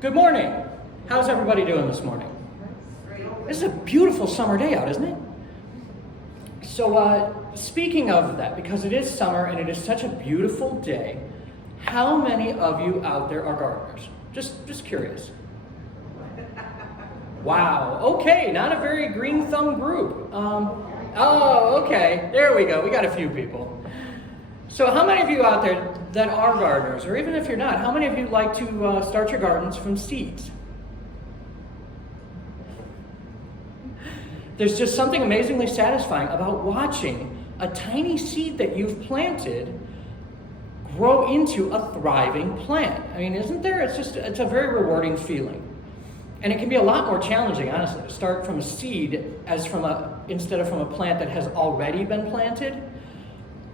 Good morning. How's everybody doing this morning? This is a beautiful summer day out, isn't it? So speaking of that, because it is summer and it is such a beautiful day, how many of you out there are gardeners? Just curious. Wow, okay, not a very green thumb group. Oh, okay, there we go, we got a few people. So how many of you out there that are gardeners, or even if you're not, how many of you like to start your gardens from seeds? There's just something amazingly satisfying about watching a tiny seed that you've planted grow into a thriving plant. I mean, isn't there? It's a very rewarding feeling. And it can be a lot more challenging, honestly, to start from a seed instead of from a plant that has already been planted.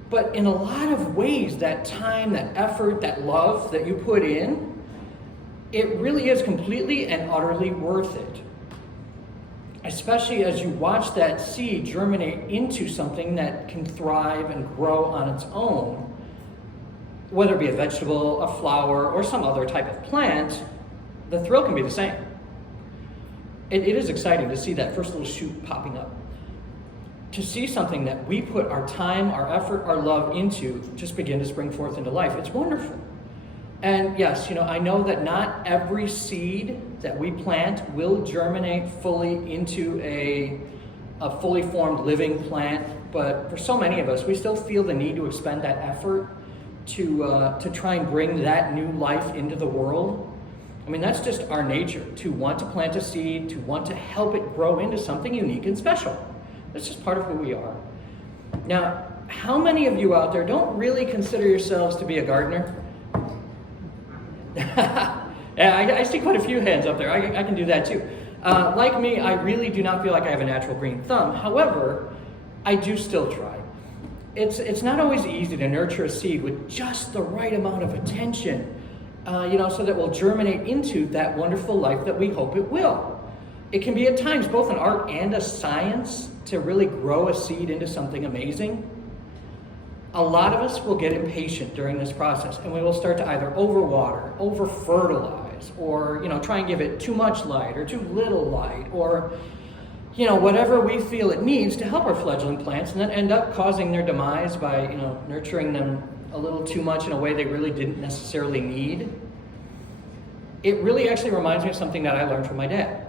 But in a lot of ways, that time, that effort, that love that you put in, it really is completely and utterly worth it. Especially as you watch that seed germinate into something that can thrive and grow on its own, whether it be a vegetable, a flower, or some other type of plant, the thrill can be the same. It is exciting to see that first little shoot popping up. To see something that we put our time, our effort, our love into just begin to spring forth into life. It's wonderful. And yes, I know that not every seed that we plant will germinate fully into a fully formed living plant, but for so many of us, we still feel the need to expend that effort to try and bring that new life into the world. I mean, that's just our nature, to want to plant a seed, to want to help it grow into something unique and special. That's just part of who we are. Now, how many of you out there don't really consider yourselves to be a gardener? Yeah, I see quite a few hands up there. I can do that too. Like me, I really do not feel like I have a natural green thumb. However, I do still try. It's not always easy to nurture a seed with just the right amount of attention, so that it will germinate into that wonderful life that we hope it will. It can be at times both an art and a science to really grow a seed into something amazing. A lot of us will get impatient during this process, and we will start to either overwater, over-fertilize, or try and give it too much light or too little light, or whatever we feel it needs to help our fledgling plants, and then end up causing their demise by nurturing them a little too much in a way they really didn't necessarily need. It really actually reminds me of something that I learned from my dad.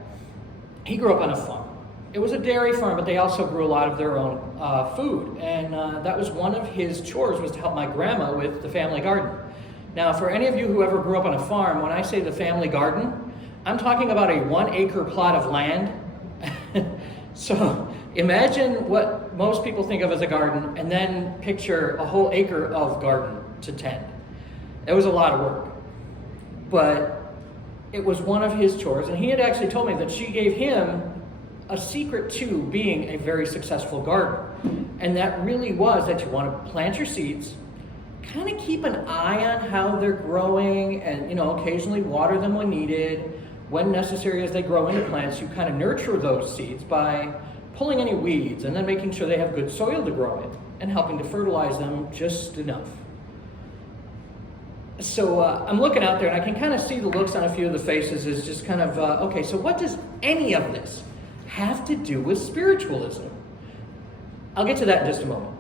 He grew up on a farm. It was a dairy farm, but they also grew a lot of their own food. And that was one of his chores, was to help my grandma with the family garden. Now, for any of you who ever grew up on a farm, when I say the family garden, I'm talking about a 1-acre plot of land. So imagine what most people think of as a garden, and then picture a whole acre of garden to tend. It was a lot of work. But it was one of his chores, and he had actually told me that she gave him a secret to being a very successful gardener. And that really was that you want to plant your seeds, kind of keep an eye on how they're growing, and occasionally water them when needed. When necessary, as they grow into plants, you kind of nurture those seeds by pulling any weeds and then making sure they have good soil to grow in and helping to fertilize them just enough. So I'm looking out there, and I can kind of see the looks on a few of the faces as just kind of, okay, so what does any of this have to do with spiritualism? I'll get to that in just a moment.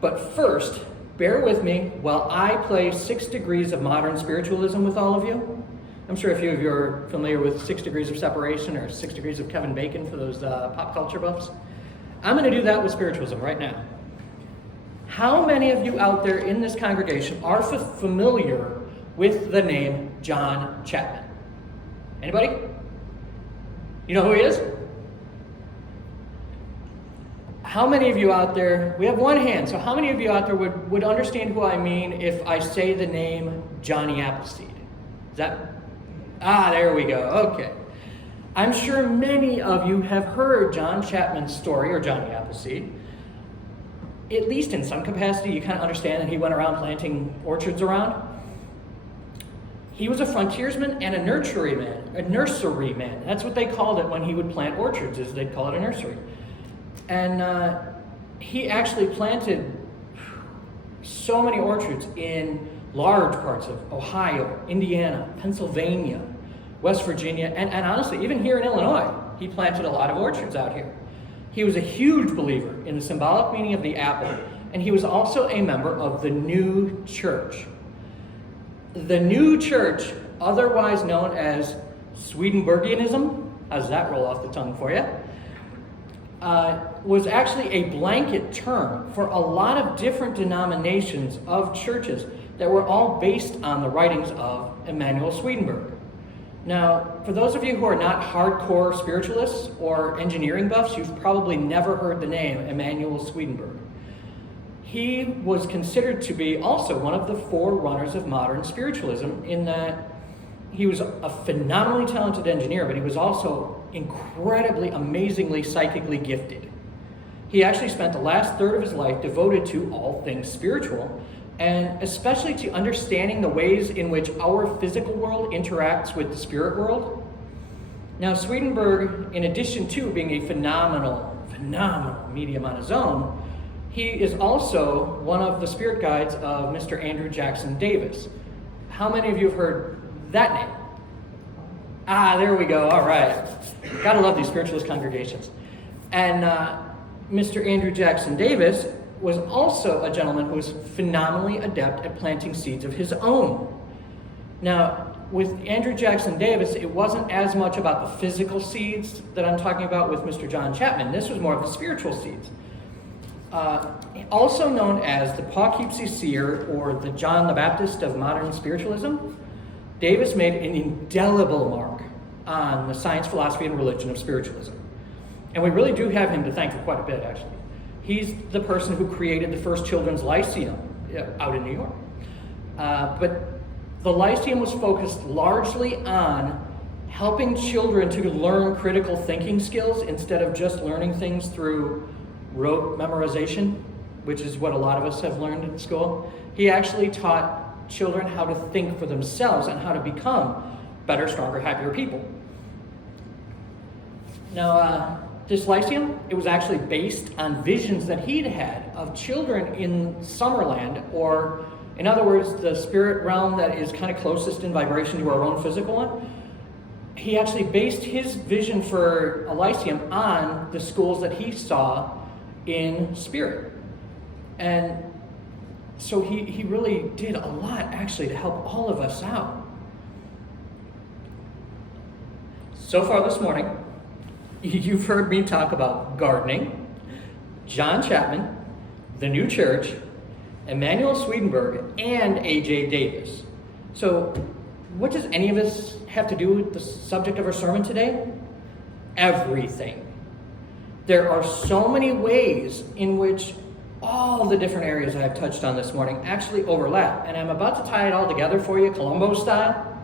But first, bear with me while I play 6 Degrees of Modern Spiritualism with all of you. I'm sure a few of you are familiar with 6 Degrees of Separation or 6 Degrees of Kevin Bacon for those pop culture buffs. I'm going to do that with spiritualism right now. How many of you out there in this congregation are familiar with the name John Chapman? Anybody? You know who he is? How many of you out there, we have one hand, so how many of you out there would understand who I mean if I say the name Johnny Appleseed? Is that? There we go, okay. I'm sure many of you have heard John Chapman's story, or Johnny Appleseed. At least in some capacity, you kind of understand that he went around planting orchards around. He was a frontiersman and a nurseryman. That's what they called it when he would plant orchards, is they'd call it a nursery. And he actually planted so many orchards in large parts of Ohio, Indiana, Pennsylvania, West Virginia, and honestly, even here in Illinois, he planted a lot of orchards out here. He was a huge believer in the symbolic meaning of the apple, and he was also a member of the New Church. The New Church, otherwise known as Swedenborgianism, how's that roll off the tongue for you, was actually a blanket term for a lot of different denominations of churches that were all based on the writings of Emanuel Swedenborg. Now, for those of you who are not hardcore spiritualists or engineering buffs, you've probably never heard the name Emanuel Swedenborg. He was considered to be also one of the forerunners of modern spiritualism in that he was a phenomenally talented engineer, but he was also incredibly, amazingly psychically gifted. He actually spent the last third of his life devoted to all things spiritual, and especially to understanding the ways in which our physical world interacts with the spirit world. Now, Swedenborg, in addition to being a phenomenal medium on his own, he is also one of the spirit guides of Mr. Andrew Jackson Davis. How many of you have heard that name? Ah, there we go. All right. Gotta love these spiritualist congregations. And Mr. Andrew Jackson Davis was also a gentleman who was phenomenally adept at planting seeds of his own. Now, with Andrew Jackson Davis, it wasn't as much about the physical seeds that I'm talking about with Mr. John Chapman. This was more of the spiritual seeds. Also known as the Poughkeepsie Seer or the John the Baptist of modern spiritualism, Davis made an indelible mark on the science, philosophy, and religion of spiritualism. And we really do have him to thank for quite a bit, actually. He's the person who created the first children's lyceum out in New York. But the lyceum was focused largely on helping children to learn critical thinking skills instead of just learning things through rote memorization, which is what a lot of us have learned in school. He actually taught children how to think for themselves and how to become better, stronger, happier people. Now, this lyceum, it was actually based on visions that he'd had of children in Summerland, or in other words, the spirit realm that is kind of closest in vibration to our own physical one. He actually based his vision for a lyceum on the schools that he saw in spirit. And so he really did a lot, actually, to help all of us out. So far this morning, you've heard me talk about gardening, John Chapman, the New Church, Emanuel Swedenborg, and A.J. Davis. So what does any of this have to do with the subject of our sermon today? Everything. There are so many ways in which all the different areas I've touched on this morning actually overlap, and I'm about to tie it all together for you, Columbo style.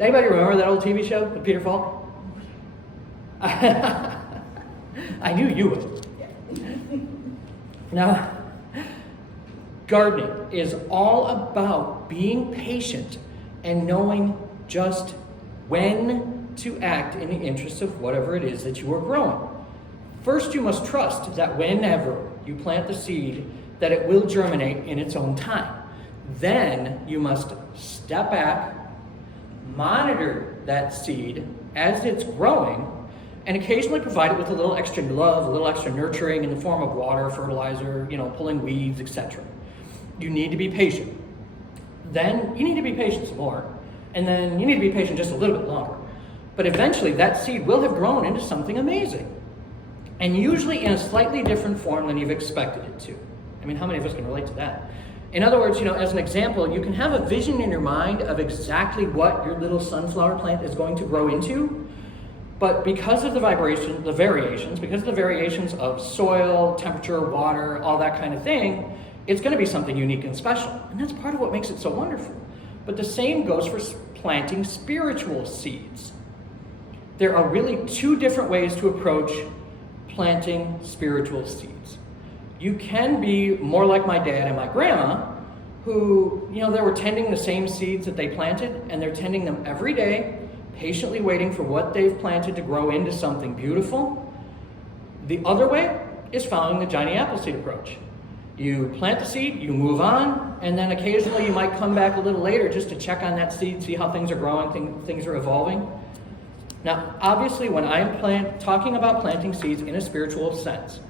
Anybody remember that old TV show with Peter Falk? I knew you would. Now, gardening is all about being patient and knowing just when to act in the interest of whatever it is that you are growing. First, you must trust that whenever you plant the seed, that it will germinate in its own time. Then you must step back, monitor that seed as it's growing, and occasionally provide it with a little extra love, a little extra nurturing in the form of water, fertilizer, pulling weeds, etc. You need to be patient. Then you need to be patient some more, and then you need to be patient just a little bit longer. But eventually that seed will have grown into something amazing, and usually in a slightly different form than you've expected it to. I mean, how many of us can relate to that? In other words, as an example, you can have a vision in your mind of exactly what your little sunflower plant is going to grow into, but because of the variations of soil, temperature, water, all that kind of thing, it's going to be something unique and special. And that's part of what makes it so wonderful. But the same goes for planting spiritual seeds. There are really two different ways to approach planting spiritual seeds. You can be more like my dad and my grandma, who, they were tending the same seeds that they planted, and they're tending them every day, patiently waiting for what they've planted to grow into something beautiful. The other way is following the Johnny Appleseed approach. You plant the seed, you move on, and then occasionally you might come back a little later just to check on that seed, see how things are growing, things are evolving. Now, obviously, when I'm talking about planting seeds in a spiritual sense,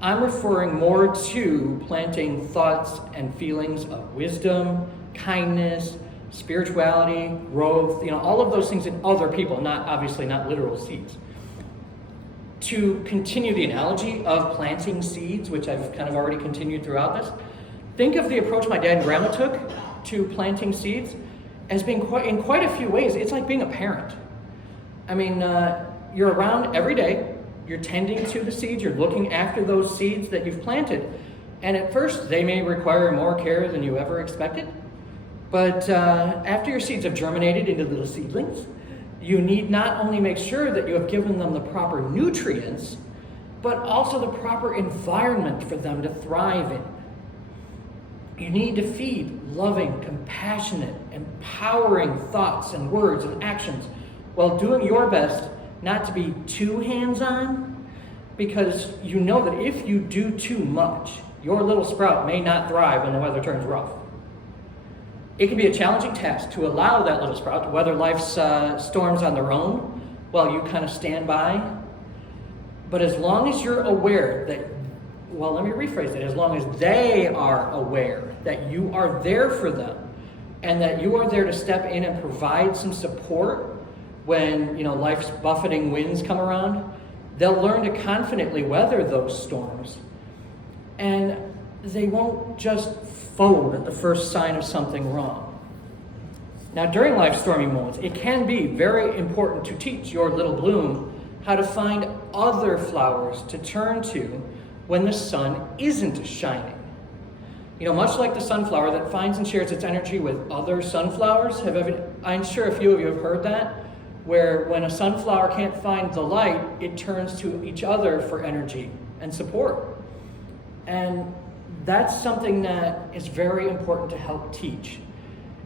I'm referring more to planting thoughts and feelings of wisdom, kindness, spirituality, growth, all of those things in other people, obviously not literal seeds. To continue the analogy of planting seeds, which I've kind of already continued throughout this, think of the approach my dad and grandma took to planting seeds as being in quite a few ways, it's like being a parent. I mean, you're around every day, you're tending to the seeds, you're looking after those seeds that you've planted, and at first they may require more care than you ever expected, but after your seeds have germinated into little seedlings, you need not only make sure that you have given them the proper nutrients, but also the proper environment for them to thrive in. You need to feed loving, compassionate, empowering thoughts and words and actions while doing your best not to be too hands-on, because you know that if you do too much, your little sprout may not thrive when the weather turns rough. It can be a challenging task to allow that little sprout to weather life's storms on their own while you kind of stand by. But as long as you're aware that, well, let me rephrase it, as long as they are aware that you are there for them and that you are there to step in and provide some support when, life's buffeting winds come around, they'll learn to confidently weather those storms. And they won't just fold at the first sign of something wrong. Now, during life's stormy moments, it can be very important to teach your little bloom how to find other flowers to turn to when the sun isn't shining. Much like the sunflower that finds and shares its energy with other sunflowers, I'm sure a few of you have heard that, where when a sunflower can't find the light, it turns to each other for energy and support. And that's something that is very important to help teach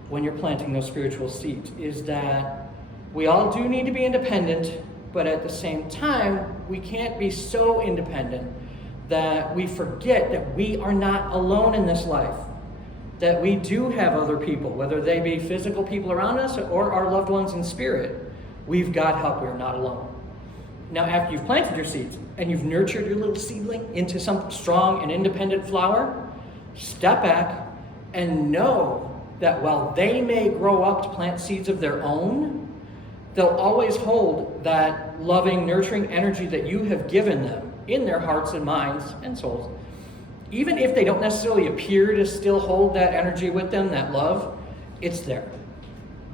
when you're planting those spiritual seeds, is that we all do need to be independent, but at the same time, we can't be so independent that we forget that we are not alone in this life, that we do have other people, whether they be physical people around us or our loved ones in spirit. We've got help. We're not alone. Now, after you've planted your seeds and you've nurtured your little seedling into some strong and independent flower, step back and know that while they may grow up to plant seeds of their own, they'll always hold that loving, nurturing energy that you have given them in their hearts and minds and souls. Even if they don't necessarily appear to still hold that energy with them, that love, it's there.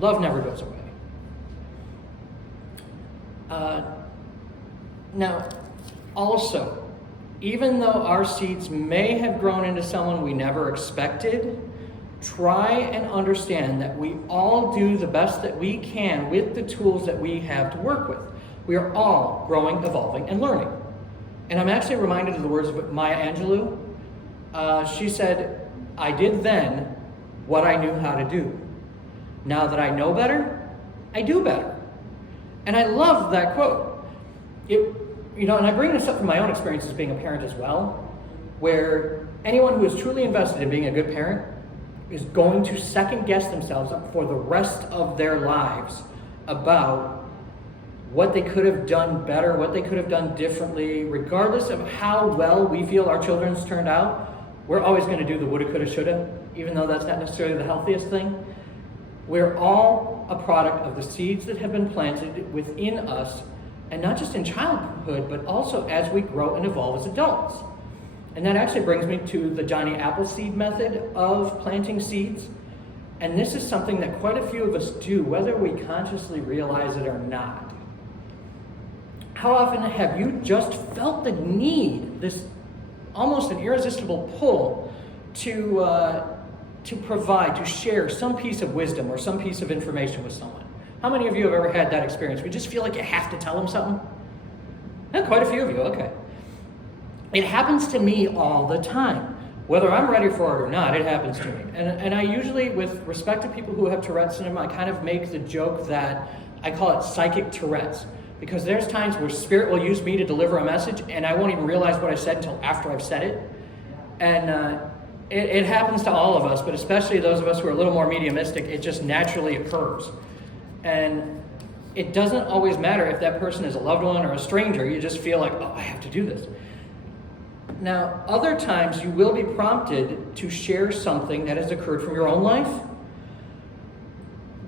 Love never goes away. Now, also, even though our seeds may have grown into someone we never expected, try and understand that we all do the best that we can with the tools that we have to work with. We are all growing, evolving, and learning. And I'm actually reminded of the words of Maya Angelou. She said, "I did then what I knew how to do. Now that I know better, I do better." And I love that quote. And I bring this up from my own experience as being a parent as well, where anyone who is truly invested in being a good parent is going to second guess themselves for the rest of their lives about what they could have done better, what they could have done differently. Regardless of how well we feel our children's turned out, we're always going to do the woulda, coulda, shoulda, even though that's not necessarily the healthiest thing. We're all a product of the seeds that have been planted within us, and not just in childhood, but also as we grow and evolve as adults. And that actually brings me to the Johnny Appleseed method of planting seeds. And this is something that quite a few of us do, whether we consciously realize it or not. How often have you just felt the need, this almost an irresistible pull to provide, to share some piece of wisdom or some piece of information with someone? How many of you have ever had that experience? We just feel like you have to tell them something? Quite a few of you, okay. It happens to me all the time. Whether I'm ready for it or not, it happens to me. And I usually, with respect to people who have Tourette's syndrome, I kind of make the joke that I call it psychic Tourette's. Because there's times where Spirit will use me to deliver a message and I won't even realize what I said until after I've said it. And it happens to all of us, but especially those of us who are a little more mediumistic, it just naturally occurs. And it doesn't always matter if that person is a loved one or a stranger. You just feel like, oh, I have to do this. Now, other times you will be prompted to share something that has occurred from your own life,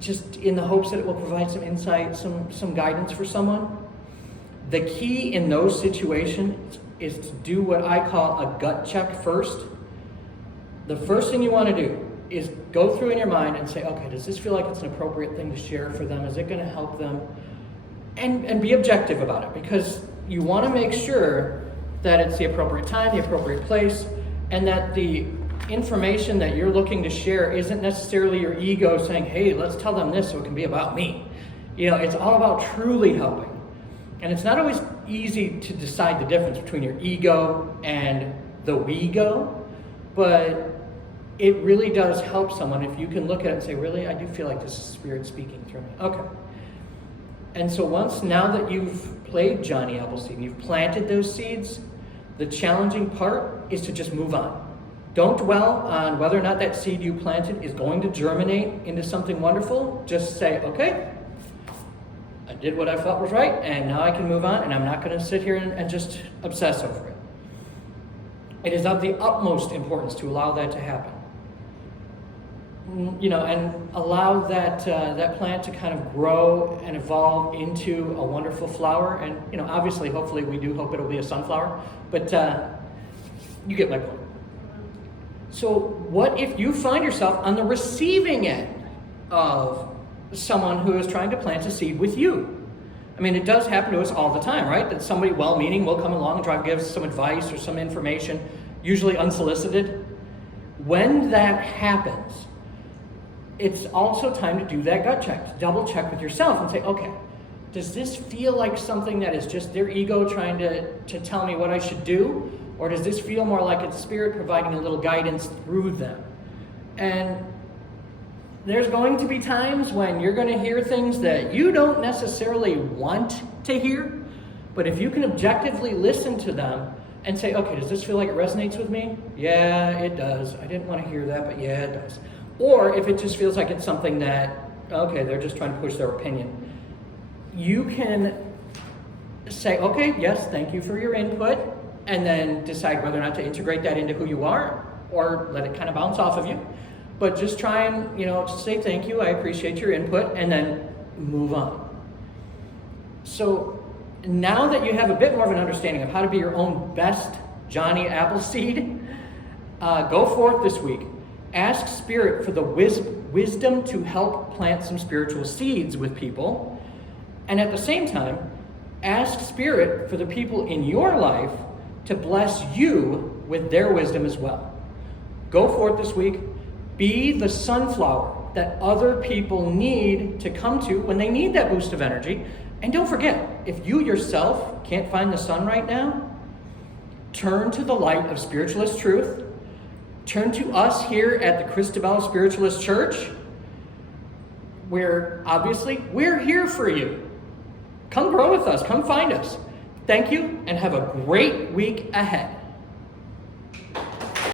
just in the hopes that it will provide some insight, some guidance for someone. The key in those situations is to do what I call a gut check first. The first thing you want to do is go through in your mind and say, okay, does this feel like it's an appropriate thing to share for them? Is it going to help them? And be objective about it, because you want to make sure that it's the appropriate time, the appropriate place, and that the information that you're looking to share isn't necessarily your ego saying, hey, let's tell them this so it can be about me. It's all about truly helping. And it's not always easy to decide the difference between your ego and the we-go, but it really does help someone if you can look at it and say, really, I do feel like this is Spirit speaking through me. Okay. And so now that you've played Johnny Appleseed and you've planted those seeds, the challenging part is to just move on. Don't dwell on whether or not that seed you planted is going to germinate into something wonderful. Just say, okay, I did what I felt was right, and now I can move on, and I'm not going to sit here and just obsess over it. It is of the utmost importance to allow that to happen. And allow that plant to kind of grow and evolve into a wonderful flower. And, obviously, hopefully, we do hope it'll be a sunflower, but you get my point. So what if you find yourself on the receiving end of someone who is trying to plant a seed with you? I mean, it does happen to us all the time, right? That somebody well-meaning will come along and try to give us some advice or some information, usually unsolicited. When that happens, it's also time to do that gut check, to double check with yourself and say, okay, does this feel like something that is just their ego trying to tell me what I should do? Or does this feel more like it's Spirit providing a little guidance through them? And there's going to be times when you're going to hear things that you don't necessarily want to hear, but if you can objectively listen to them and say, okay, does this feel like it resonates with me? Yeah, it does. I didn't want to hear that, but yeah, it does. Or if it just feels like it's something that, okay, they're just trying to push their opinion, you can say, okay, yes, thank you for your input, and then decide whether or not to integrate that into who you are, or let it kind of bounce off of you. But just try and, just say thank you, I appreciate your input, and then move on. So now that you have a bit more of an understanding of how to be your own best Johnny Appleseed, go forth this week. Ask Spirit for the wisdom to help plant some spiritual seeds with people. And at the same time, ask Spirit for the people in your life to bless you with their wisdom as well. Go forth this week. Be the sunflower that other people need to come to when they need that boost of energy. And don't forget, if you yourself can't find the sun right now, turn to the light of Spiritualist truth. Turn to us here at the Christabelle Spiritualist Church, where obviously we're here for you. Come grow with us. Come find us. Thank you, and have a great week ahead.